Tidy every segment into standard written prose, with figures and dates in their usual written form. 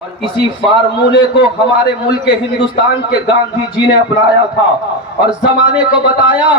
اور اسی فارمولے کو ہمارے ملک ہندوستان کے گاندھی جی نے اپنایا تھا اور زمانے کو بتایا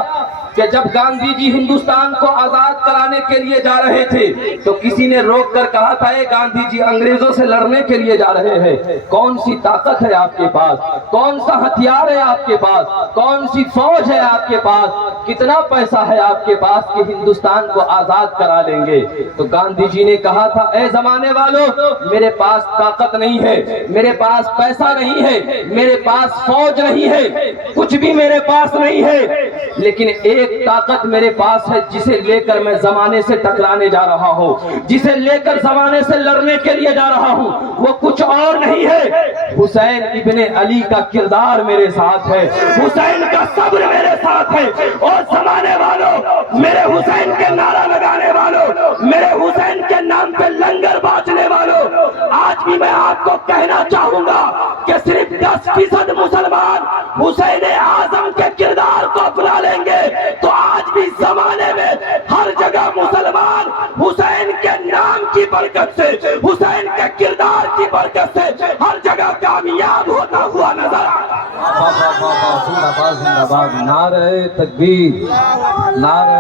کہ جب گاندھی جی ہندوستان کو آزاد کرانے کے لیے جا رہے تھے تو کسی نے روک کر کہا تھا اے گاندھی جی انگریزوں سے لڑنے کے لیے جا رہے ہیں، کون سی طاقت ہے آپ کے پاس، کون سا ہتھیار ہے آپ کے پاس، کون سی فوج ہے آپ کے پاس، کتنا پیسہ ہے آپ کے پاس کہ ہندوستان کو آزاد کرا لیں گے؟ تو گاندھی جی نے کہا تھا اے زمانے والوں، میرے پاس طاقت نہیں ہے، میرے پاس پیسہ نہیں ہے، میرے پاس فوج نہیں ہے، کچھ بھی میرے پاس نہیں ہے، لیکن ایک طاقت میرے پاس ہے جسے لے کر میں زمانے سے ٹکرانے جا رہا ہوں، جسے لے کر زمانے سے لڑنے کے لیے جا رہا ہوں، وہ کچھ اور نہیں ہے، حسین ابن علی کا کردار میرے ساتھ ہے، حسین کا صبر میرے ساتھ ہے۔ اور زمانے والوں، میرے حسین کے نعرہ لگانے والوں، میرے حسین کے نام پہ لنگر باچنے والوں، آج بھی میں آپ کو کہنا چاہوں گا کہ صرف 10% مسلمان حسین اعظم کے کردار کو اپنا لیں گے تو آج بھی زمانے میں ہر جگہ مسلمان حسین کے نام کی برکت سے، حسین کے کردار کی برکت سے ہر جگہ کامیاب ہوتا ہوا نظر آتا ہے۔ نعرہ تکبیر، نعرہ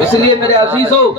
اس لیے میرے عزیزوں،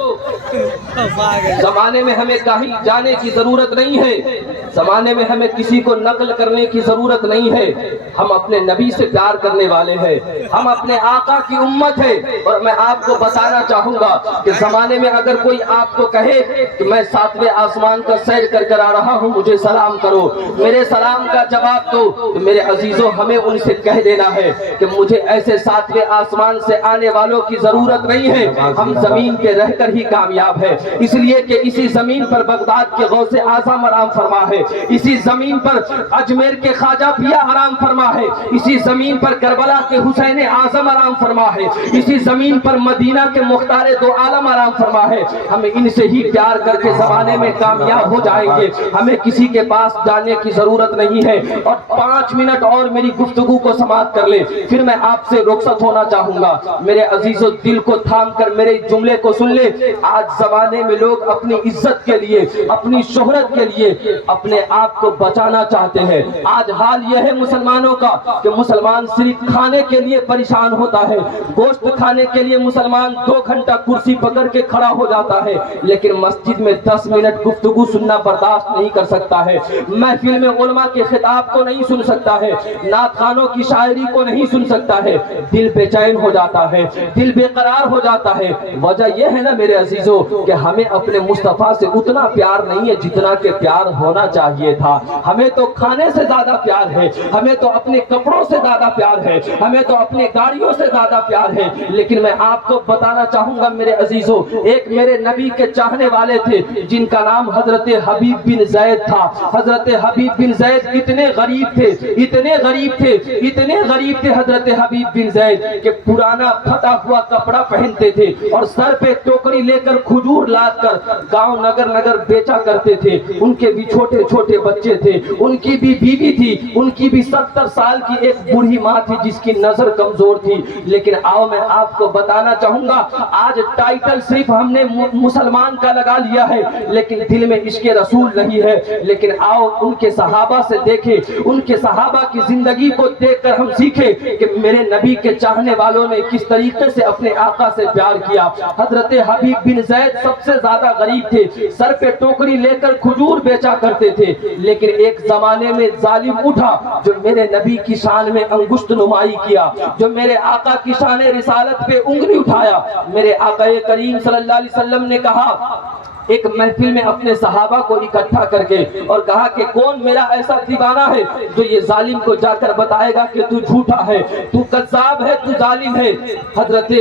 زمانے میں ہمیں کہیں جانے کی ضرورت نہیں ہے، زمانے میں ہمیں کسی کو نقل کرنے کی ضرورت نہیں ہے، ہم اپنے نبی سے پیار کرنے والے ہیں، ہم اپنے آقا کی امت ہے۔ اور میں آپ کو بتانا چاہوں گا کہ زمانے میں اگر کوئی آپ کو کہے کہ میں 7ویں آسمان کا سیر کر کر آ رہا ہوں، مجھے سلام کرو، میرے سلام کا جواب دو، تو میرے عزیزوں ہمیں ان سے کہہ دینا ہے کہ مجھے ایسے 7ویں آسمان سے آنے والوں کی ضرورت نہیں ہے، ہم زمین پہ رہ کر ہی کامیاب ہے، اس لیے کہ اسی زمین پر بغداد کے غوث اعظم آرام فرما ہے، اسی زمین پر اجمیر کے خواجہ پیا آرام فرما ہے، اسی زمین پر کربلا کے حسین اعظم آرام فرما ہے، اسی زمین پر مدینہ کے مختار دو عالم آرام فرما ہے۔ ہمیں ان سے ہی پیار کر کے زمانے میں کامیاب ہو جائیں گے، ہمیں کسی کے پاس جانے کی ضرورت نہیں ہے۔ اور 5 منٹ اور میری گفتگو کو سماعت کر لیں، پھر میں آپ سے رخصت ہونا چاہوں گا۔ میرے عزیزوں، دل کو تھام کر میرے جملے کو سن لیں۔ آج زمانے میں لوگ اپنی عزت کے لیے، اپنی شہرت کے لیے اپنے آپ کو بچانا چاہتے ہیں۔ آج حال یہ ہے مسلمانوں کا کہ مسلمان صرف کھانے کے لیے پریشان ہوتا ہے، گوشت کھانے کے لیے مسلمان 2 گھنٹہ کرسی پکڑ کے کھڑا ہو جاتا ہے، لیکن مسجد میں 10 منٹ گفتگو سننا برداشت نہیں کر سکتا ہے، محفل میں علماء کے خطاب کو نہیں سن سکتا ہے، نعت خوانوں کی شاعری کو نہیں سن سکتا ہے، دل بے چین ہو جاتا ہے، دل بے قرار ہو جاتا ہے۔ وجہ یہ ہے نا میرے عزیزوں کہ ہمیں اپنے مصطفیٰ سے اتنا پیار نہیں ہے جتنا کہ پیار ہونا چاہیے تھا۔ ہمیں تو کھانے سے زیادہ پیار ہے، ہمیں تو اپنے کپڑوں سے زیادہ پیار ہے، ہمیں تو اپنے گاڑیوں سے زیادہ پیار ہے۔ لیکن میں آپ کو بتانا چاہوں گا میرے عزیزوں، ایک میرے نبی کے چاہنے والے تھے جن کا نام حضرت حبیب بن زید تھا۔ حضرت حبیب بن زید اتنے غریب تھے، اتنے غریب تھے، اتنے غریب تھے حضرت حبیب بن زید کہ پرانا پھٹا ہوا کپڑا پہنتے تھے اور سر پہ ٹوکری لے کر کھجور لاد کر گاؤں نگر بیچا کرتے تھے۔ ان کے بھی چھوٹے چھوٹے بچے تھے، ان کی بھی بیوی تھی، ان کی بھی 70 سال کی ایک بوڑھی ماں تھی جس کی نظر کمزور تھی۔ لیکن آؤ میں آپ کو بتانا چاہوں گا، آج ٹائٹل صرف ہم نے مسلمان کا لگا لیا ہے لیکن دل میں عشق رسول نہیں ہے۔ لیکن آؤ ان کے صحابہ سے دیکھیں، ان کے صحابہ کی زندگی کو دیکھ کر ہم سیکھیں کہ میرے نبی کے چاہنے والوں نے کس طریقے سے اپنے آقا سے پیار کیا۔ حضرت حبیب بن زید سب سے زیادہ غریب تھے، سر پہ ٹوکری لے کر کھجور بیچا کرتے تھے، لیکن ایک زمانے میں ظالم اٹھا جو میرے نبی کی شان میں انگشت نمائی کیا، جو میرے آقا کی شان رسالت پہ انگلی اٹھایا۔ میرے آقا کریم صلی اللہ علیہ وسلم نے کہا ایک محفل میں اپنے صحابہ کو اکٹھا کر کے اور کہا کہ کون میرا ایسا دیوانہ ہے جو یہ ظالم کو جا کر بتائے گا کہ تو جھوٹا ہے، تو کذاب ہے، تو ظالم ہے۔ حضرت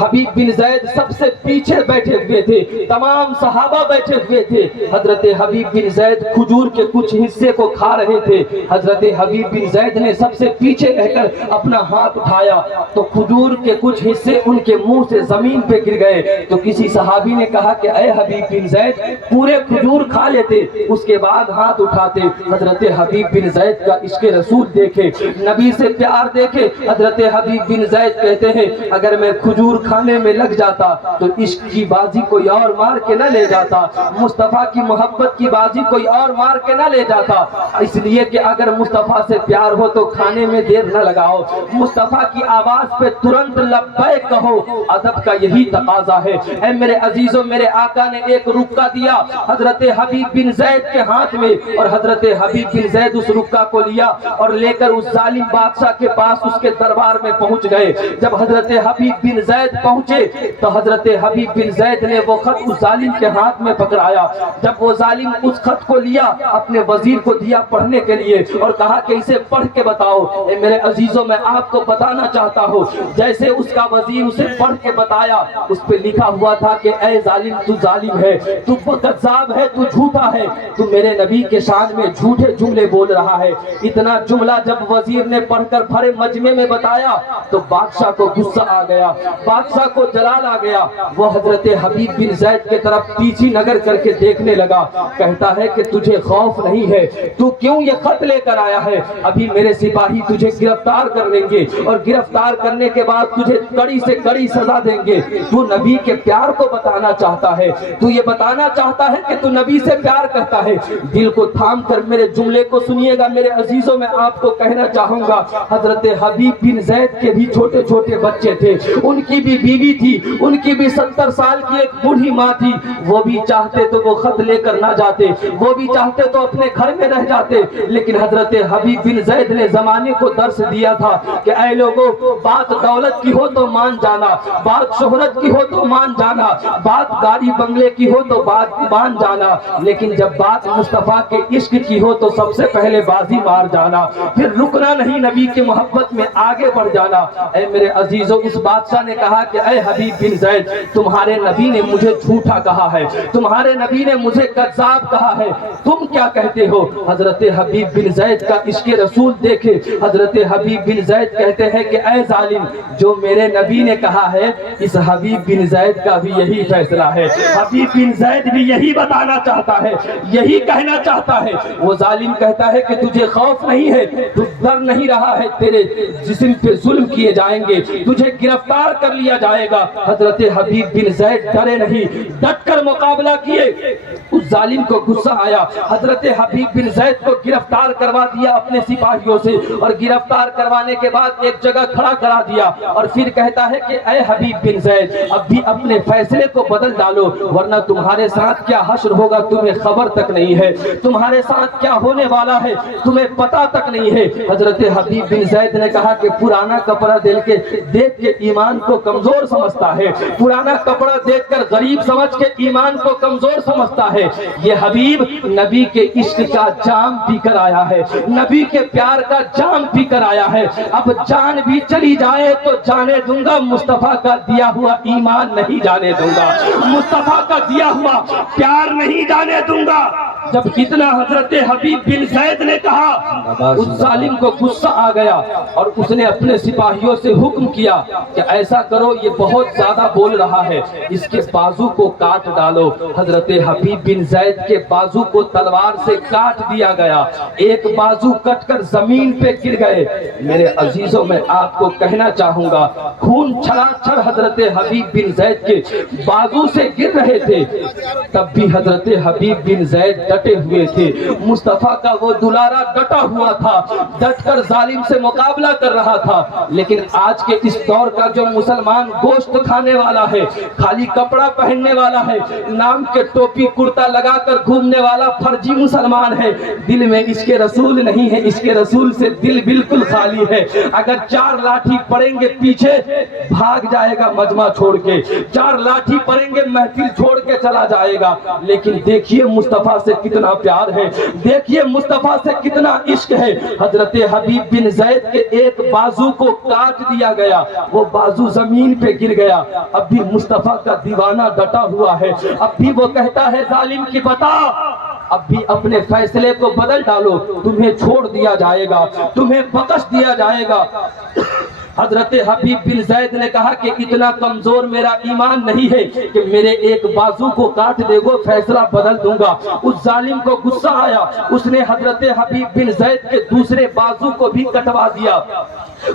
حبیب بن زید سب سے پیچھے بیٹھے ہوئے تھے، تمام صحابہ بیٹھے ہوئے تھے۔ حضرت حبیب بن زید کھجور کے کچھ حصے کو کھا رہے تھے۔ حضرت حبیب بن زید نے سب سے پیچھے رہ کر اپنا ہاتھ اٹھایا تو کھجور کے کچھ حصے ان کے منہ سے زمین پہ گر گئے۔ تو کسی صحابی نے کہا کہ اے حبیب بن زید پورے کھجور کھا لیتے، اس کے بعد ہاتھ اٹھاتے۔ حضرت حبیب بن زید کا عشق رسول دیکھے، نبی سے پیار دیکھے، حضرت حبیب بن زید کہتے ہیں اگر میں کھجور کھانے میں لگ جاتا تو عشق کی بازی کوئی اور مار کے نہ لے جاتا، مصطفیٰ کی محبت کی بازی کوئی اور مار کے نہ لے جاتا، اس لیے کہ اگر مصطفیٰ سے پیار ہو تو کھانے میں دیر نہ لگاؤ، مصطفیٰ کی آواز پہ ترنت لبیک کہو، ادب کا یہی تقاضا ہے۔ اے میرے عزیزوں، میرے آقا نے ایک رکا دیا حضرت حبیب بن زید کے ہاتھ میں، اور حضرت حبیب بن زید اس رکا کو لیا اور لے کر اس ظالم بادشاہ کے پاس اس کے دربار میں پہنچ گئے۔ جب حضرت حبیب بن زید پہنچے تو حضرت حبیب بن زید نے وہ خط اس ظالم کے ہاتھ میں پکڑایا۔ جب وہ ظالم اس خط کو لیا، اپنے وزیر کو دیا پڑھنے کے لیے اور کہا کہ اسے پڑھ کے بتاؤ۔ اے میرے عزیزوں، میں آپ کو بتانا چاہتا ہوں، جیسے اس کا وزیر اسے پڑھ کے بتایا، اس پہ لکھا ہوا تھا کہ اے ظالم، تو ظالم ہے، تو کذاب ہے، تو جھوٹا ہے، تو میرے نبی کے شان میں جھوٹے جملے بول رہا ہے۔ اتنا جملہ جب وزیر نے پڑھ کر بھرے مجمع میں بتایا تو بادشاہ کو غصہ آ گیا، بادشاہ کو جلال آ گیا۔ وہ حضرت حبیب بن زید کے طرف پیچھی نگر کر کے دیکھنے لگا، کہتا ہے کہ تجھے خوف نہیں ہے؟ تو کیوں یہ خط لے کر آیا ہے؟ ابھی میرے سپاہی تجھے گرفتار کر لیں گے اور گرفتار کرنے کے بعد تجھے کڑی سے کڑی سزا دیں گے۔ تو نبی کے پیار کو بتانا چاہتا ہے، تو یہ بتانا چاہتا ہے کہ تو نبی سے پیار کرتا ہے۔ دل کو تھام کر میرے جملے کو سنیے گا میرے عزیزوں، میں آپ کو کہنا چاہوں گا حضرت حبیب بن زید کے بھی چھوٹے چھوٹے بچے تھے، ان کی بھی بیوی تھی، ان کی بھی 70 سال کی ایک بوڑھی ماں تھی۔ وہ بھی چاہتے تو وہ خط لے کر نہ جاتے، وہ بھی چاہتے تو اپنے گھر میں رہ جاتے، لیکن حضرت حبیب بن زید نے زمانے کو درس دیا تھا کہ اے لوگوں، بات دولت کی ہو تو مان جانا، بات شہرت کی ہو تو مان جانا، بات گاڑی بنگلے کی ہو تو بات مان جانا، لیکن جب بات مصطفیٰ کے عشق کی ہو تو سب سے پہلے بازی مار جانا، پھر رکنا نہیں، نبی کی محبت میں آگے بڑھ جانا۔ اے میرے عزیزوں، اس بادشاہ نے کہا کہ اے حبیب بن زید، تمہارے نبی نے مجھے جھوٹا کہا ہے، تمہارے نبی نے مجھے کذاب کہا ہے، تم کیا کہتے ہو؟ حضرت حبیب بن زید کا عشق رسول دیکھے، حضرت حبیب بن زید کہتے ہیں کہ اے ظالم، جو میرے نبی نے کہا ہے اس حبیب بن زید کا بھی یہی فیصلہ ہے۔ حبیب بن زید بھی یہی بتانا چاہتا ہے، یہی کہنا چاہتا ہے۔ وہ ظالم کہتا ہے کہ تجھے خوف نہیں ہے، تو ڈر نہیں رہا ہے تیرے جسم پہ ظلم کیے جائیں گے، تجھے گرفتار کر لیا جائے گا۔ حضرت حبیب بن زید ڈرے نہیں، ڈٹ کر مقابلہ کیے۔ اس ظالم کو غصہ آیا، حضرت حبیب بن زید کو گرفتار کروا دیا اپنے سپاہیوں سے، اور گرفتار کروانے کے بعد ایک جگہ کھڑا کرا دیا، اور پھر کہتا ہے کہ اے حبیب بن زید، اب بھی اپنے فیصلے کو بدل ڈالو، ورنہ تمہارے ساتھ کیا حشر ہوگا تمہیں خبر تک نہیں ہے، تمہارے ساتھ کیا ہونے والا ہے تمہیں پتہ تک نہیں ہے۔ حضرت حبیب بن زید نے کہا کہ پرانا کپڑا دیکھ کے ایمان کو کمزور سمجھتا ہے، پرانا کپڑا دیکھ کر غریب سمجھ کے ایمان کو کمزور سمجھتا ہے۔ یہ حبیب نبی کے عشق کا جام پی کر آیا ہے، نبی کے پیار کا جام پی کر آیا ہے، اب جان بھی چلی جائے تو جانے دوں گا، مصطفیٰ کا دیا ہوا ایمان نہیں جانے دوں گا، مصطفیٰ کا دیا ہوا پیار نہیں جانے دوں گا۔ جب اتنا حضرت حبیب بن زید نے کہا، اس ظالم کو غصہ آ گیا اور اس نے اپنے سپاہیوں سے حکم کیا کہ ایسا کرو، یہ بہت زیادہ بول رہا ہے، اس کے بازو کو کاٹ ڈالو۔ حضرت حبیب بن زید کے بازو کو تلوار سے کاٹ دیا گیا، ایک بازو کٹ کر زمین پہ گر گئے۔ میرے عزیزوں، میں آپ کو کہنا چاہوں گا، خون چھڑا چھڑ حضرت حبیب بن زید کے بازو سے گر رہے تھے، تب بھی حضرت حبیب بن زید ڈٹے ہوئے تھے۔ مصطفیٰ کا وہ دلارا ڈٹا ہوا تھا، ڈٹ کر ظالم سے مقابلہ کر رہا تھا۔ لیکن آج کے اس دور کا جو مسلمان گوشت کھانے والا ہے، خالی کپڑا پہننے والا ہے، نام کے ٹوپی کرتا لگا کر گھومنے والا فرضی مسلمان ہے، دل میں عشق رسول نہیں ہے، عشق رسول سے دل بالکل خالی ہے۔ اگر 4 لاٹھی پڑیں گے پیچھے بھاگ جائے گا مجمع چھوڑ کے، 4 لاٹھی پڑیں گے محفل چھوڑ کے چلا جائے گا۔ لیکن دیکھیے مصطفیٰ سے کتنا پیار ہے، دیکھیے مصطفیٰ سے کتنا عشق ہے۔ حضرت حبیب بن زید کے ایک بازو کو کاٹ دیا گیا، وہ بازو زمین پہ گر گیا، اب بھی مصطفیٰ کا دیوانہ ڈٹا ہوا ہے، اب بھی وہ کہتا ہے ظالم کی بتا، اب بھی اپنے فیصلے کو بدل ڈالو، تمہیں چھوڑ دیا جائے گا، تمہیں بخش دیا جائے گا۔ حضرت حبیب بن زید نے کہا کہ اتنا کمزور میرا ایمان نہیں ہے کہ میرے ایک بازو کو کاٹ دے گو فیصلہ بدل دوں گا۔ اس ظالم کو غصہ آیا، اس نے حضرت حبیب بن زید کے دوسرے بازو کو بھی کٹوا دیا،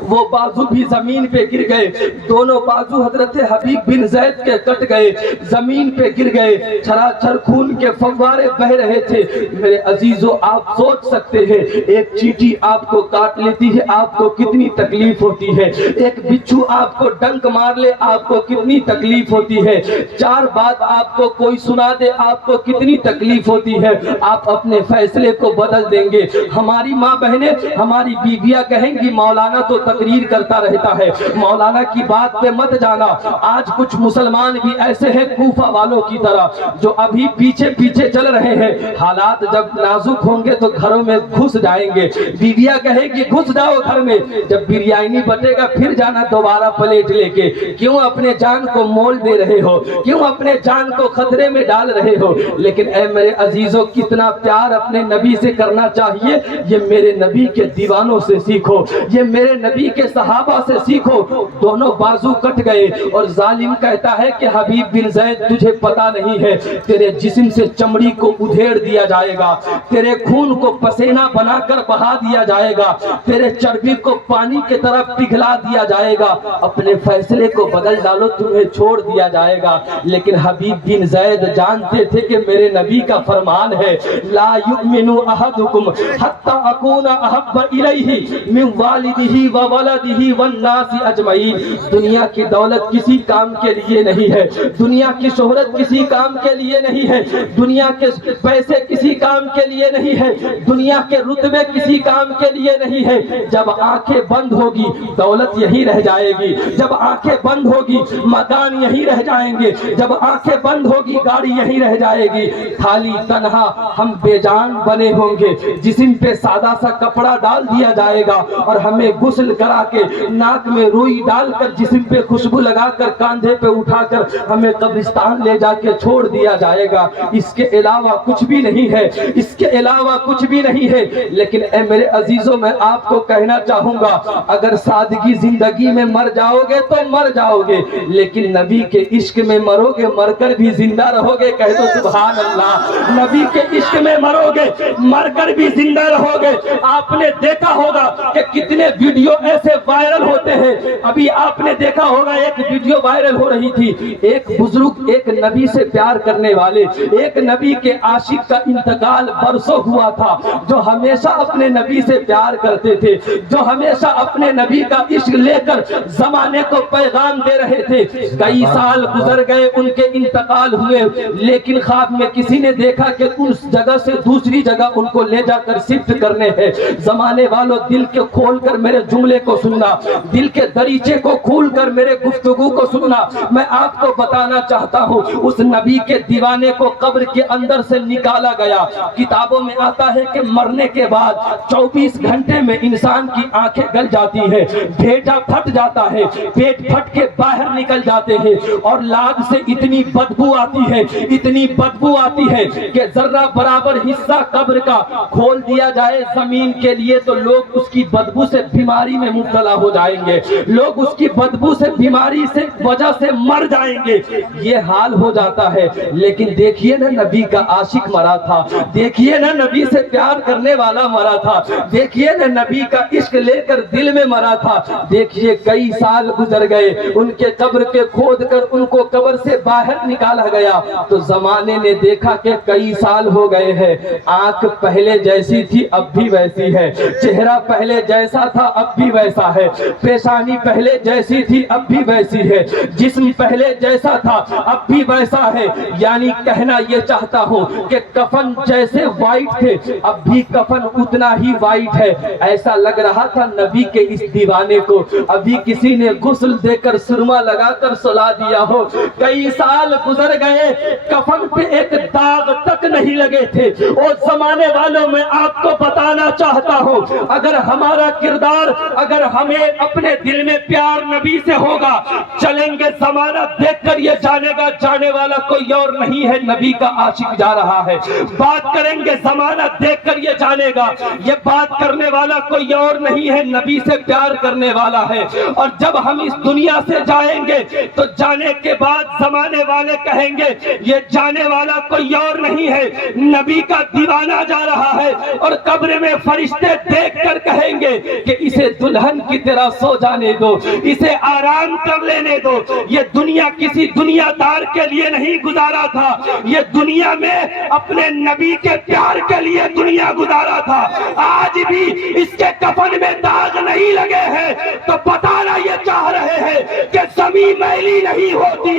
وہ بازو بھی زمین پہ گر گئے، دونوں بازو حضرت حبیب بن زید کے کٹ گئے، زمین پہ گر گئے، چھراچھر خون کے فوارے بہ رہے تھے۔ میرے عزیزو، آپ سوچ سکتے ہیں ایک چیٹی آپ کو کاٹ لیتی ہے آپ کو کتنی تکلیف ہوتی ہے، ایک بچھو آپ کو ڈنک مار لے آپ کو کتنی تکلیف ہوتی ہے، چار بات آپ کو کوئی سنا دے آپ کو کتنی تکلیف ہوتی ہے۔ آپ اپنے فیصلے کو بدل دیں گے۔ ہماری ماں بہنیں، ہماری بیویاں کہیں گی مولانا تو تقریر کرتا رہتا ہے، مولانا کی بات پہ مت جانا۔ آج کچھ مسلمان بھی ایسے ہیں کوفہ والوں کی طرح جو ابھی پیچھے پیچھے چل رہے ہیں، حالات جب نازک ہوں گے تو گھروں میں گھس جائیں گے۔ بیویاں کہیں گی گھس جاؤ گھر میں، جب بریانی بٹے گا پھر جانا دوبارہ پلیٹ لے کے۔ کیوں اپنے جان کو مول دے رہے ہو، کیوں اپنے جان کو خطرے میں ڈال رہے ہو؟ لیکن اے میرے عزیزو، کتنا پیار اپنے نبی سے کرنا چاہیے، یہ میرے نبی کے دیوانوں سے سیکھو، یہ میرے نبی کے صحابہ سے سیکھو۔ دونوں بازو کٹ گئے اور ظالم کہتا ہے کہ حبیب بن زید تجھے پتا نہیں ہے، تیرے جسم سے چمڑی کو ادھیڑ دیا جائے گا، تیرے خون کو پسینہ بنا کر بہا دیا جائے گا، تیرے چربی کو پانی کی طرف پگھلا دیا جائے گا، اپنے فیصلے کو بدل ڈالو تمہیں چھوڑ دیا جائے گا۔ لیکن حبیب بن زید جانتے تھے کہ میرے نبی کا فرمان ہے لا یؤمن احدکم حتی اکون احب الیہ من والدہ وولدہ والناس اجمعین۔ دنیا کی دولت کسی کام کے لیے نہیں ہے، دنیا کی شہرت کسی کام کے لیے نہیں ہے، دنیا کے پیسے کسی کام کے لیے نہیں ہے، دنیا کے رتبے کسی کام کے لیے نہیں ہے۔ جب آنکھیں بند ہوگی دولت یہی رہ جائے گی، جب آنکھیں بند ہوگی مکان یہی رہ جائیں گے، جب آنکھیں بند ہوگی گاڑی یہی رہ جائے گی۔ خالی تنہا ہم بے جان بنے ہوں گے، جسم پہ سادہ سا کپڑا ڈال دیا جائے گا اور ہمیں غسل کرا کے ناک میں روئی ڈال کر جسم پہ خوشبو لگا کر کاندھے پہ اٹھا کر ہمیں قبرستان لے جا کے چھوڑ دیا جائے گا۔ اس کے علاوہ کچھ بھی نہیں ہے، اس کے علاوہ کچھ بھی نہیں ہے۔ لیکن اے میرے عزیزوں، میں آپ کو کہنا چاہوں گا اگر سادگی زندگی میں مر جاؤ گے تو مر جاؤ گے، لیکن نبی کے عشق میں مرو گے مر کر بھی زندہ رہو گے۔ کہہ دو سبحان اللہ۔ نبی کے عشق میں مرو گے مر کر بھی زندہ رہو گے۔ آپ نے دیکھا ہوگا کہ کتنے ویڈیو ایسے وائرل ہوتے ہیں۔ ابھی آپ نے دیکھا ہوگا ایک ویڈیو وائرل ہو رہی تھی، ایک بزرگ ایک نبی سے پیار کرنے والے ایک نبی کے عاشق کا انتقال برسوں ہوا تھا، جو ہمیشہ اپنے نبی سے پیار کرتے تھے، جو ہمیشہ اپنے نبی کا عشق لے کر زمانے کو پیغام دے رہے تھے۔ کئی سال گزر گئے، ان کے انتقال ہوئے، لیکن خواب میں کسی نے دیکھا کہ اس جگہ سے دوسری جگہ ان کو لے جا کر شفٹ کرنے ہیں۔ زمانے والوں دل کے کھول کر میرے جملے کو سننا، دل کے دریچے کو کھول کر میرے گفتگو کو سننا۔ میں آپ کو بتانا چاہتا ہوں اس نبی کے دیوانے کو قبر کے اندر سے نکالا گیا۔ کتابوں میں آتا ہے کہ مرنے کے بعد 24 گھنٹے میں انسان کی آنکھیں گل جاتی ہیں، بھیجا پھٹ جاتا ہے، پیٹ پھٹ کے باہر نکل جاتے ہیں، اور لاگ سے اتنی بدبو آتی ہے، اتنی بدبو آتی ہے کہ ذرہ برابر حصہ قبر کا کھول دیا جائے زمین کے لیے تو لوگ اس کی بدبو سے بیماری میں مبتلا ہو جائیں گے، لوگ اس کی بدبو سے بیماری سے وجہ سے مر جائیں گے۔ یہ حال ہو جاتا ہے۔ لیکن دیکھیے نا نبی کا عاشق مرا تھا، دیکھیے نا نبی سے پیار کرنے والا مرا تھا، دیکھیے نا نبی کا عشق لے کر دل میں مرا تھا۔ دیکھیے کئی سال گزر گئے، ان کے قبر کے کھود کر ان کو قبر سے باہر نکالا گیا تو زمانے نے دیکھا کہ کئی سال ہو گئے ہیں، آنکھ پہلے جیسی تھی اب بھی ویسی ہے، چہرہ پہلے جیسا تھا اب بھی ویسا ہے، پیشانی پہلے جیسی تھی اب بھی ویسی ہے، جسم پہلے جیسا تھا اب بھی ویسا ہے۔ یعنی کہنا یہ چاہتا ہوں کہ کفن جیسے وائٹ تھے اب بھی کفن اتنا ہی وائٹ ہے۔ ایسا لگ رہا تھا نبی کے اس دیوانے کو ابھی کسی نے غسل دے کر سرما لگا کر سلا دیا ہو۔ کئی سال گزر گئے، کفن پہ ایک داغ تک نہیں لگے تھے۔ اور زمانے والوں میں آپ کو بتانا چاہتا ہوں اگر ہمارا کردار اگر ہمیں اپنے دل میں پیار نبی سے ہوگا، چلیں گے زمانہ دیکھ کر یہ جانے گا جانے والا کوئی اور نہیں ہے، نبی کا عاشق جا رہا ہے۔ بات کریں گے زمانہ دیکھ کر یہ جانے گا یہ بات کرنے والا کوئی اور نہیں ہے، نبی سے پیار کرنے والا ہے۔ اور جب ہم اس دنیا سے جائیں گے تو جانے کے بعد زمانے والے کہیں گے یہ جانے والا کوئی اور نہیں ہے، نبی کا دیوانہ جا رہا ہے۔ اور قبر میں فرشتے دیکھ کر کہیں گے کہ اسے دلہن کی طرح سو جانے دو، اسے آرام کر لینے دو، یہ دنیا کسی دنیا دار کے لیے نہیں گزارا تھا، یہ دنیا میں اپنے نبی کے پیار کے لیے دنیا گزارا تھا۔ آج بھی اس کے کفن میں داغ نہیں لگے ہیں تو بتانا یہ چاہ رہے ہیں کہ زمین میلی نہیں ہوتی،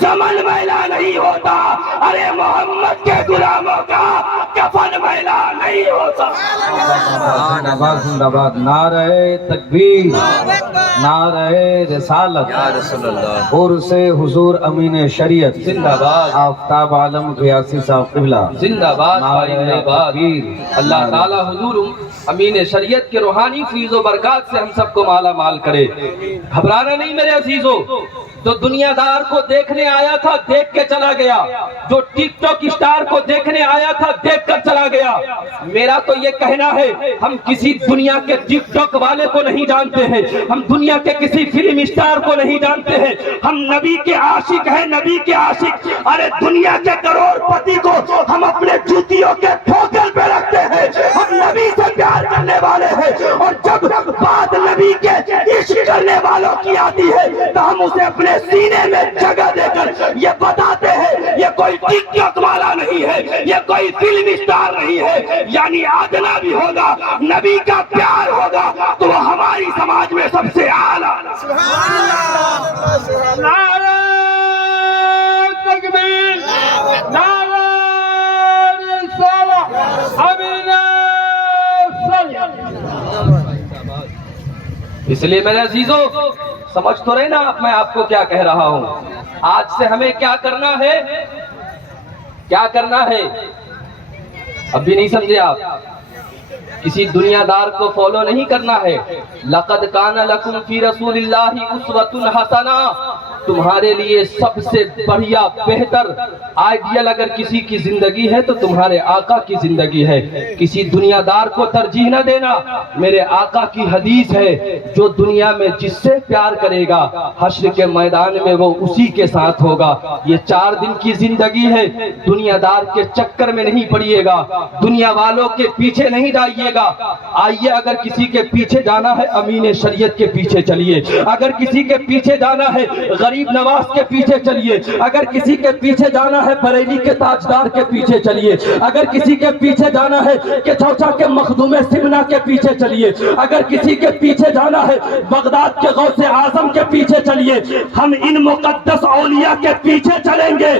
زمن میلا نہیں ہوتا، ارے محمد کے غلاموں کا کفن میلا نہیں ہوتا۔ زندہ باد زندہ باد، نعرہ تکبیر، نعرہ رسالت، اور سے حضور امین شریعت، زندہ باد، آفتاب عالم غیاثی صاحب قبلہ، زندہ باد، نعرہ زندہ باد۔ تکبیر۔ اللہ تعالی حضور امین شریعت کے روحانی فیض و برکات سے ہم سب کو مالا مال کرے۔ گھبرانا نہیں میرے عزیزو، جو دنیا دار کو دیکھنے آیا تھا دیکھ کے چلا گیا، جو ٹک ٹاک اسٹار کو دیکھنے آیا تھا دیکھ کر چلا گیا۔ میرا تو یہ کہنا ہے ہم کسی دنیا کے ٹک ٹاک والے کو نہیں جانتے ہیں، ہم دنیا کے کسی فلم اسٹار کو نہیں جانتے ہیں، ہم نبی کے عاشق ہیں، نبی کے عاشق۔ ارے دنیا کے کروڑ پتی کو ہم اپنے جوتیوں کے ٹھوکر پہ رکھتے ہیں، ہم نبی سے پیار کرنے والے ہیں، اور جب بات نبی کے عشق کرنے والوں کی آتی ہے تو ہم اسے اپنے سینے میں جگہ دے کر یہ بتاتے ہیں یہ کوئی ٹک ٹاک والا نہیں ہے، یہ کوئی فلم اسٹار نہیں ہے، یعنی ادنا بھی ہوگا، نبی کا پیار ہوگا تو وہ ہماری سماج میں سب سے اعلیٰ۔ نعرہ تکبیر، نعرہ رسالت، امین شریعت۔ اس لیے میرے عزیزو سمجھ تو رہے نا میں آپ کو کیا کہہ رہا ہوں۔ آج سے ہمیں کیا کرنا ہے، کیا کرنا ہے، اب بھی نہیں سمجھے آپ؟ کسی دنیا دار کو فالو نہیں کرنا ہے۔ لقد کان لکم فی رسول اللہ اسوۃ حسنہ، تمہارے لیے سب سے بڑھیا بہتر آئیڈیل اگر کسی کی زندگی ہے تو تمہارے آقا کی زندگی ہے۔ کسی دنیا دار کو ترجیح نہ دینا، میرے آقا کی حدیث ہے جو دنیا میں جس سے پیار کرے گا حشر کے میدان میں وہ اسی کے ساتھ ہوگا۔ یہ 4 دن کی زندگی ہے، دنیا دار کے چکر میں نہیں پڑیے گا، دنیا والوں کے پیچھے نہیں جائیے گا۔ آئیے اگر کسی کے پیچھے جانا ہے امین شریعت کے پیچھے چلیے، اگر کسی کے پیچھے جانا ہے غریب نواز کے پیچھے چلیے، اگر کسی کے پیچھے جانا ہے بریلی کے تاجدار کے پیچھے چلیے، اگر کسی کے پیچھے جانا ہے کہ چوچا کے مخدوم سمنا کے پیچھے چلیے، اگر کسی کے پیچھے جانا ہے بغداد کے غوث اعظم کے پیچھے چلیے۔ ہم ان مقدس اولیاء کے پیچھے چلیں گے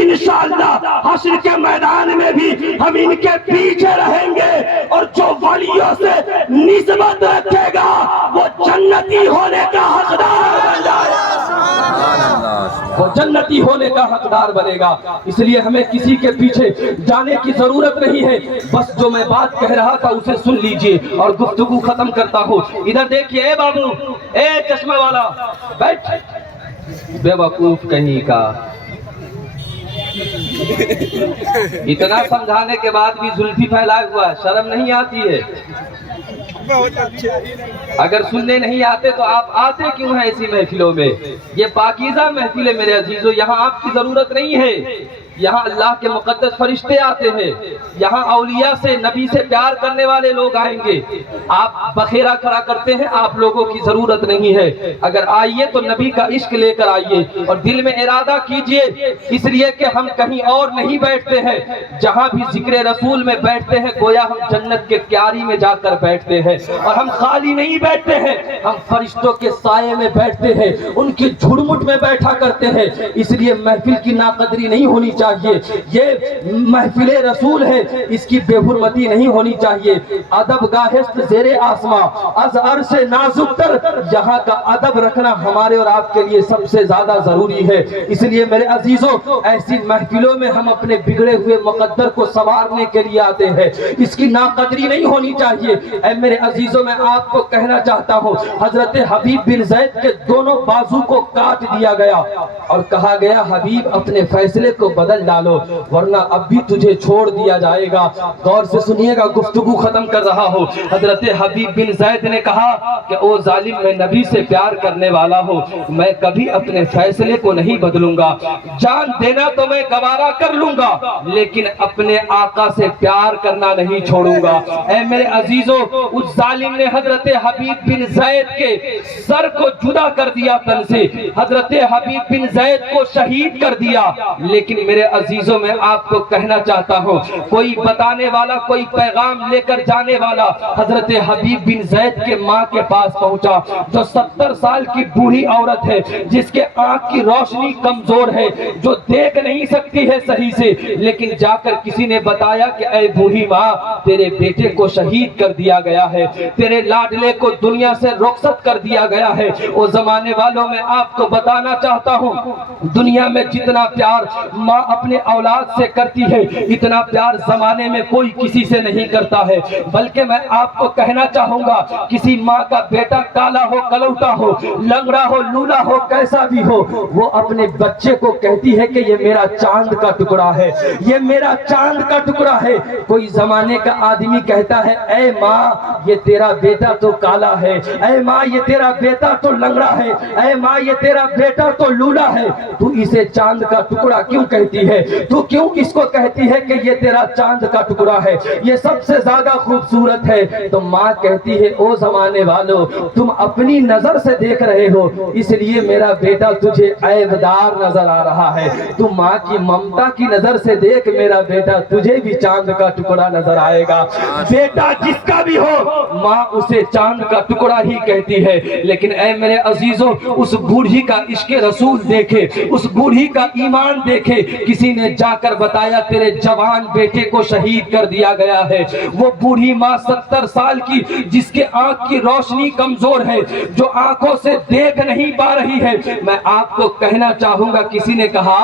انشاءاللہ، حشر کے میدان میں بھی ہم ان کے پیچھے رہیں گے، اور جو ولیوں سے نسبت رکھے گا وہ جنتی ہونے کا حقدار بن جائے گا، وہ جنتی ہونے کا حقدار بنے گا۔ اس لیے ہمیں کسی کے پیچھے جانے کی ضرورت نہیں ہے، بس جو میں بات کہہ رہا تھا اسے سن لیجئے اور گفتگو ختم کرتا ہوں۔ ادھر دیکھیے، اے بابو، اے چشمہ والا، بیٹھ، بے وقوف کہیں کا، اتنا سمجھانے کے بعد بھی زلفی پھیلائے ہوا، شرم نہیں آتی ہے؟ اگر سننے نہیں آتے تو آپ آتے کیوں ہیں ایسی محفلوں میں؟ یہ پاکیزہ محفل ہے میرے عزیزو، یہاں آپ کی ضرورت نہیں ہے، یہاں اللہ کے مقدس فرشتے آتے ہیں، یہاں اولیاء سے نبی سے پیار کرنے والے لوگ آئیں گے۔ آپ بخیرہ کھڑا کرتے ہیں، آپ لوگوں کی ضرورت نہیں ہے۔ اگر آئیے تو نبی کا عشق لے کر آئیے اور دل میں ارادہ کیجئے، اس لیے کہ ہم کہیں اور نہیں بیٹھتے ہیں، جہاں بھی ذکر رسول میں بیٹھتے ہیں گویا ہم جنت کے کیاری میں جا کر بیٹھتے ہیں، اور ہم خالی نہیں بیٹھتے ہیں، ہم فرشتوں کے سائے میں بیٹھتے ہیں، ان کی جھڑمٹ میں بیٹھا کرتے ہیں۔ اس لیے محفل کی ناقدری نہیں ہونی چاہیے۔ چاہیے، یہ محفل رسول ہے، اس کی بے حرمتی نہیں ہونی چاہیے۔ ادب گاہست زیر آسماں از عرش نازک تر، یہاں کا ادب رکھنا ہمارے اور آپ کے لیے سب سے زیادہ ضروری ہے۔ اس لیے میرے عزیزوں، ایسی محفلوں میں ہم اپنے بگڑے ہوئے مقدر کو سنوارنے کے لیے آتے ہیں، اس کی ناقدری نہیں ہونی چاہیے۔ اے میرے عزیزوں، میں آپ کو کہنا چاہتا ہوں، حضرت حبیب بن زید کے دونوں بازو کو کاٹ دیا گیا اور کہا گیا حبیب اپنے فیصلے کو بدل ڈالو ورنہ اب بھی تجھے چھوڑ دیا جائے گا۔ غور سے سنیے گا، گفتگو ختم کر رہا ہوں۔ حضرت حبیب بن زید نے کہا کہ او ظالم، میں نبی سے پیار کرنے والا ہوں، میں کبھی اپنے فیصلے کو نہیں بدلوں گا، جان دینا تو میں گوارا کر لوں گا لیکن اپنے آقا سے پیار کرنا نہیں چھوڑوں گا۔ اے میرے عزیزوں، اس ظالم نے حضرت حبیب بن زید کے سر کو جدا کر دیا تن سے، حضرت حبیب بن زید کو شہید کر دیا۔ لیکن میرے عزیزوں، میں آپ کو کہنا چاہتا ہوں، کوئی بتانے والا، کوئی پیغام لے کر جانے والا حضرت حبیب بن زید کے ماں کے پاس پہنچا، جو 70 سال کی بوڑھی عورت ہے، جس کے آنکھ کی روشنی کمزور ہے، جو دیکھ نہیں سکتی ہے صحیح سے، لیکن جا کر کسی نے بتایا کہ اے بوڑھی ماں، تیرے بیٹے کو شہید کر دیا گیا ہے، تیرے لاڈلے کو دنیا سے رخصت کر دیا گیا ہے۔ وہ زمانے والوں، میں آپ کو بتانا چاہتا ہوں، دنیا میں جتنا پیار ماں اپنے اولاد سے کرتی ہے، اتنا پیار زمانے میں کوئی کسی سے نہیں کرتا ہے۔ بلکہ میں آپ کو کہنا چاہوں گا، کسی ماں کا بیٹا کالا ہو، کلوٹا ہو، لنگڑا ہو، لولا ہو، کیسا بھی ہو، وہ اپنے بچے کو کہتی ہے کہ یہ میرا چاند کا ٹکڑا ہے، یہ میرا چاند کا ٹکڑا ہے۔ کوئی زمانے کا آدمی کہتا ہے اے ماں، یہ تیرا بیٹا تو کالا ہے، اے ماں یہ تیرا بیٹا تو لنگڑا ہے، اے ماں یہ تیرا بیٹا تو لولا ہے، تو اسے چاند کا ٹکڑا کیوں کہتی ہے؟ تو کیوں اس کو کہتی ہے کہ یہ تیرا چاند کا ٹکڑا ہے، یہ سب سے زیادہ خوبصورت ہے؟ تو ماں کہتی ہے او زمانے والو، تم اپنی نظر سے دیکھ رہے ہو، اس لیے میرا بیٹا تجھے عیبدار نظر آ رہا ہے، تو ماں کی ممتا کی نظر سے دیکھ میرا بیٹا، تجھے بھی چاند کا ٹکڑا نظر آئے گا۔ بیٹا جس کا بھی ہو، ماں اسے چاند کا ٹکڑا ہی کہتی ہے۔ لیکن اے میرے عزیزوں، اس بوڑھی کا عشق رسول دیکھے، اس بوڑھی کا ایمان دیکھے، کسی نے جا کر بتایا تیرے جوان بیٹے کو شہید کر دیا گیا ہے۔ وہ بوڑھی ماں 70 سال کی، جس کے آنکھ کی روشنی کمزور ہے، جو آنکھوں سے دیکھ نہیں پا رہی ہے، میں آپ کو کہنا چاہوں گا، کسی نے کہا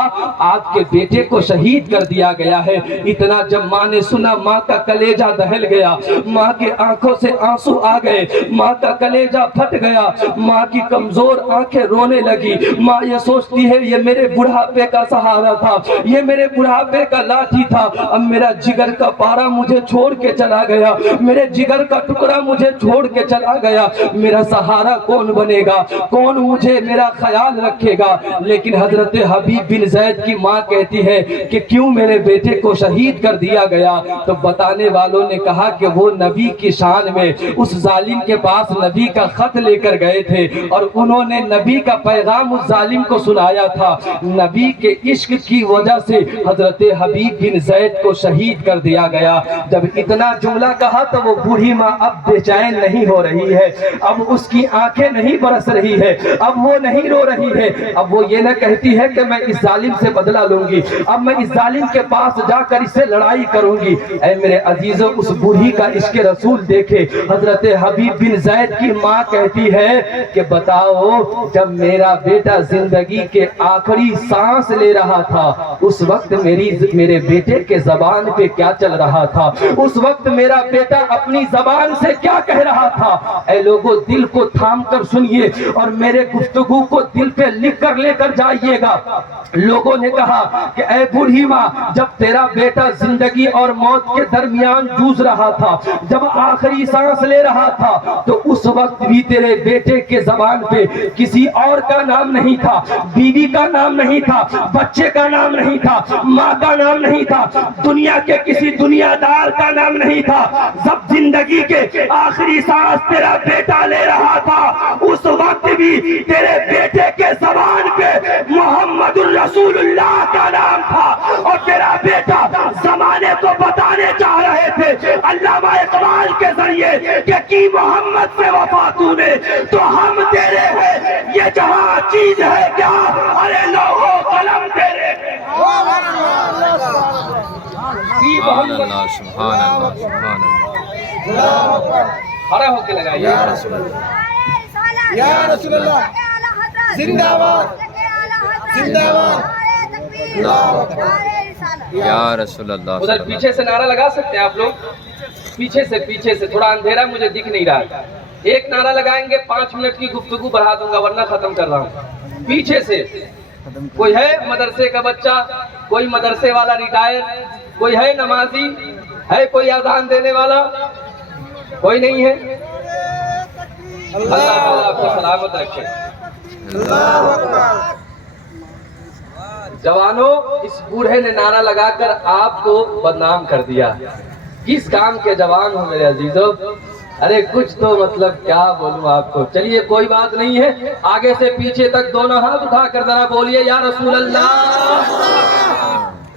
آپ کے بیٹے کو شہید کر دیا گیا ہے۔ اتنا جب ماں نے سنا، ماں کا کلیجہ دہل گیا، ماں کے آنکھوں سے آنسو آ گئے، ماں کا کلیجہ پھٹ گیا، ماں کی کمزور آنکھیں رونے لگی۔ ماں یہ سوچتی ہے یہ میرے بڑھاپے کا سہارا تھا، یہ میرے بڑھاپے کا لاٹھی تھا، اب میرا جگر کا پارا مجھے چھوڑ کے چلا گیا، میرے جگر کا ٹکڑا مجھے چھوڑ کے چلا گیا، میرا سہارا کون بنے گا، کون مجھے میرا خیال رکھے گا؟ لیکن حضرت حبیب بن زید کی ماں کہتی ہے کہ کیوں میرے بیٹے کو شہید کر دیا گیا؟ تو بتانے والوں نے کہا کہ وہ نبی کی شان میں اس ظالم کے پاس نبی کا خط لے کر گئے تھے اور انہوں نے نبی کا پیغام اس ظالم کو سنایا تھا۔ نبی کے عشق کی وجہ سے حضرت حبیب بن زید کو شہید کر دیا گیا۔ جب اتنا جملہ کہا تو وہ بوڑھی ماں اب بے چین نہیں ہو رہی ہے، اب اس کی آنکھیں نہیں برس رہی ہے، اب وہ نہیں رو رہی ہے، اب وہ یہ نہ کہتی ہے کہ میں اس ظالم سے بدلہ لوں گی، اب میں اس ظالم کے پاس جا کر اس سے لڑائی کروں گی۔ اے میرے عزیزوں، اس بوڑھی کا عشق رسول دیکھے۔ حضرت حبیب بن زید کی ماں کہتی ہے کہ بتاؤ، جب میرا بیٹا زندگی کے آخری سانس لے رہا تھا، اس وقت میرے بیٹے کے زبان پہ کیا چل رہا تھا؟ اس وقت میرا بیٹا اپنی زبان سے کیا کہہ رہا تھا؟ اے لوگوں، دل کو تھام کر سنیے اور میرے گفتگو کو دل پہ لکھ کر لے کر جائیے گا۔ لوگوں نے کہا کہ اے بوڑھی ماں، جب تیرا بیٹا زندگی اور موت کے درمیان جوجھ رہا تھا، جب آخری سانس لے رہا تھا، تو اس وقت بھی تیرے بیٹے کے زبان پہ کسی اور کا نام نہیں تھا، بیوی کا نام نہیں تھا، بچے کا نام نہیں تھا، ماں کا نام نہیں تھا، دنیا کے کسی دنیا دار کا نام نہیں تھا۔ جب زندگی کے آخری سانس تیرا بیٹا لے رہا تھا، اس وقت بھی تیرے بیٹے کے زبان پہ محمد الرسول اللہ کا نام تھا، اور تیرا بیٹا زمانے کو بتانے چاہ رہے تھے علامہ اقبال کے ذریعے کہ کی محمد سے وفا تو نے تو ہم تیرے ہیں، یہ جہاں چیز ہے کیا، ارے لوگوں قلم تیرے ہیں۔ اللہ سبحان اللہ سبحان اللہ کھڑا ہو کے لگائیے یا رسول اللہ یا رسول اللہ زندہ باد زندہ باد یا رسول اللہ ادھر پیچھے سے نعرہ لگا سکتے ہیں آپ لوگ؟ پیچھے سے تھوڑا اندھیرا مجھے دکھ نہیں رہا ہے. ایک نعرہ لگائیں گے 5 منٹ کی گفتگو بڑھا دوں گا ورنہ ختم کر رہا ہوں. پیچھے سے کوئی ہے مدرسے کا بچہ, کوئی مدرسے والا ریٹائر, کوئی ہے نمازی, ہے کوئی اذان دینے والا؟ کوئی نہیں ہے؟ اللہ تعالیٰ آپ کو سلامت رکھے. جوانوں, اس بوڑھے نے نعرہ لگا کر آپ کو بدنام کر دیا. کس کام کے جوان ہو میرے عزیزوں؟ ارے کچھ تو مطلب کیا بولوں آپ کو. چلیے کوئی بات نہیں ہے, آگے سے پیچھے تک دونوں ہاتھ اٹھا کر ذرا بولیے یا رسول اللہ.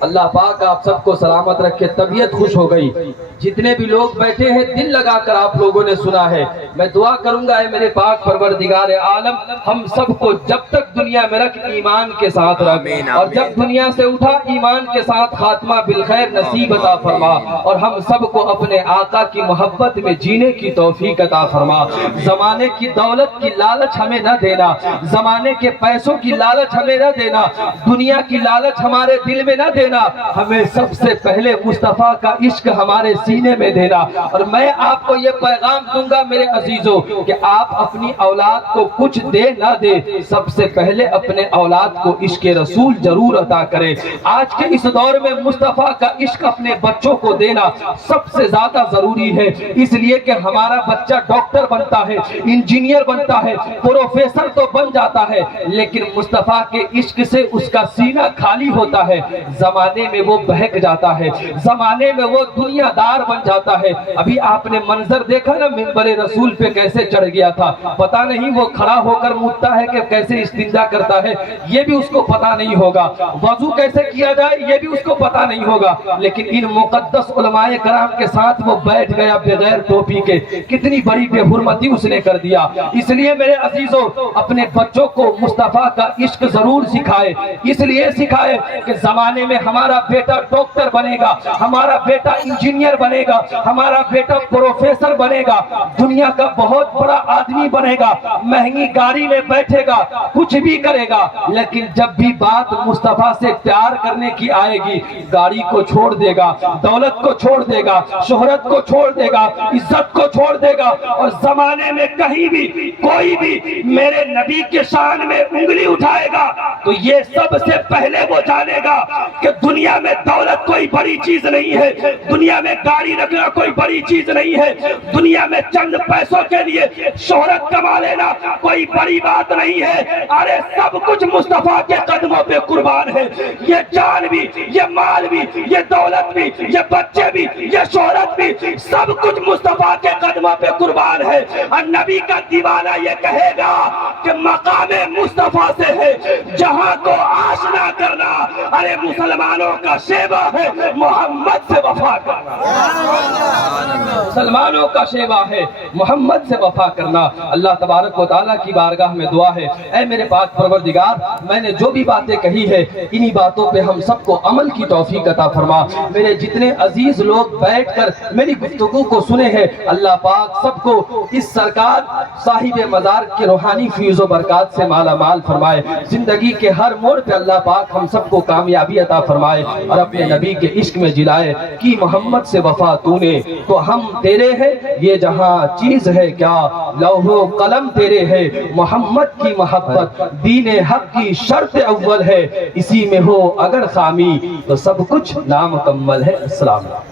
اللہ پاک آپ سب کو سلامت رکھے. طبیعت خوش ہو گئی. جتنے بھی لوگ بیٹھے ہیں دل لگا کر آپ لوگوں نے سنا ہے. میں دعا کروں گا اے میرے پاک پروردگار عالم, ہم سب کو جب تک دنیا میں رکھ ایمان کے ساتھ رکھ, اور جب دنیا سے اٹھا ایمان کے ساتھ خاتمہ بالخیر نصیب عطا فرما, اور ہم سب کو اپنے آقا کی محبت میں جینے کی توفیق عطا فرما. زمانے کی دولت کی لالچ ہمیں نہ دینا, زمانے کے پیسوں کی لالچ ہمیں نہ دینا, دنیا کی لالچ ہمارے دل میں نہ دینا. ہمیں سب سے پہلے مصطفیٰ کا عشق ہمارے سینے میں دینا. اور میں آپ کو یہ پیغام دوں گا میرے عزیزوں کہ آپ اپنی اولاد کو کچھ دے نہ دے, سب سے پہلے اپنے اولاد کو عشق رسول ضرور عطا کریں. آج کے اس دور میں مصطفیٰ کا عشق اپنے بچوں کو دینا سب سے زیادہ ضروری ہے, اس لیے کہ ہمارا بچہ ڈاکٹر بنتا ہے, انجینئر بنتا ہے, پروفیسر تو بن جاتا ہے, لیکن مصطفیٰ کے عشق سے اس کا سینہ خالی ہوتا ہے. زمانے میں وہ بہک جاتا ہے, زمانے میں وہ دنیا دار بن جاتا ہے. ابھی آپ نے منظر دیکھا نا منبر رسول پہ کیسے چڑھ گیا تھا. پتہ نہیں وہ کھڑا ہو کر مودتا ہے کہ کیسے استنجا کرتا ہے, یہ بھی اس کو پتہ نہیں ہوگا. وضو کیسے کیا جائے یہ بھی اس کو پتہ نہیں ہوگا. لیکن ان مقدس علماء کرام کے ساتھ وہ بیٹھ گیا بغیر ٹوپی کے. کتنی بڑی بے حرمتی اس نے کر دیا. اس لیے میرے عزیزوں اپنے بچوں کو مصطفیٰ کا عشق ضرور سکھائے. اس لیے سکھائے کہ زمانے میں ہمارا بیٹا ڈاکٹر بنے گا, ہمارا بیٹا انجینئر بنے گا, ہمارا بیٹا پروفیسر بنے گا, دنیا کا بہت بڑا آدمی بنے گا, مہنگی گاڑی میں بیٹھے گا, کچھ بھی کرے گا. لیکن جب بھی بات مصطفیٰ سے پیار کرنے کی آئے گی گاڑی کو چھوڑ دے گا, دولت کو چھوڑ دے گا, شہرت کو چھوڑ دے گا, عزت کو چھوڑ دے گا. اور زمانے میں کہیں بھی کوئی بھی میرے نبی کے شان میں انگلی اٹھائے گا تو یہ سب سے پہلے وہ جانے گا کہ دنیا میں دولت کوئی بڑی چیز نہیں ہے, دنیا میں گاڑی رکھنا کوئی بڑی چیز نہیں ہے, دنیا میں چند پیسوں کے لیے شہرت کما لینا کوئی بڑی بات نہیں ہے. ارے سب کچھ مصطفیٰ کے قدموں پہ قربان ہے. یہ جان بھی, یہ مال بھی, یہ دولت بھی, یہ بچے بھی, یہ شہرت بھی, سب کچھ مصطفیٰ کے قدموں پہ قربان ہے. اور نبی کا دیوانہ یہ کہے گا کہ مقام مصطفیٰ سے ہے جہاں کو آشنا کرنا. ارے مسلمانوں کا شیوا ہے محمد سے وفا کرنا, مسلمانوں کا شیوا ہے محمد سے وفا کرنا. اللہ تبارک و تعالیٰ کی بارگاہ میں دعا ہے اے میرے پاک پروردگار, میں نے جو بھی باتیں کہی ہے انہی باتوں پہ ہم سب کو عمل کی توفیق عطا فرما. میرے جتنے عزیز لوگ بیٹھ کر میری گفتگو کو سنے ہیں اللہ پاک سب کو اس سرکار صاحب مزار کے روحانی فیض و برکات سے مالا مال فرمائے. زندگی کے ہر موڑ پہ اللہ پاک ہم سب کو کامیابی عطا فرمائے اور اپنے نبی کے عشق میں جلائے. کی محمد سے وفا تو نے تو ہم تیرے ہیں, یہ جہاں چیز ہے کیا لوح و قلم تیرے ہے. محمد کی محبت دین حق کی شرط اول ہے, اسی میں ہو اگر خامی تو سب کچھ نامکمل ہے. السلام علیکم.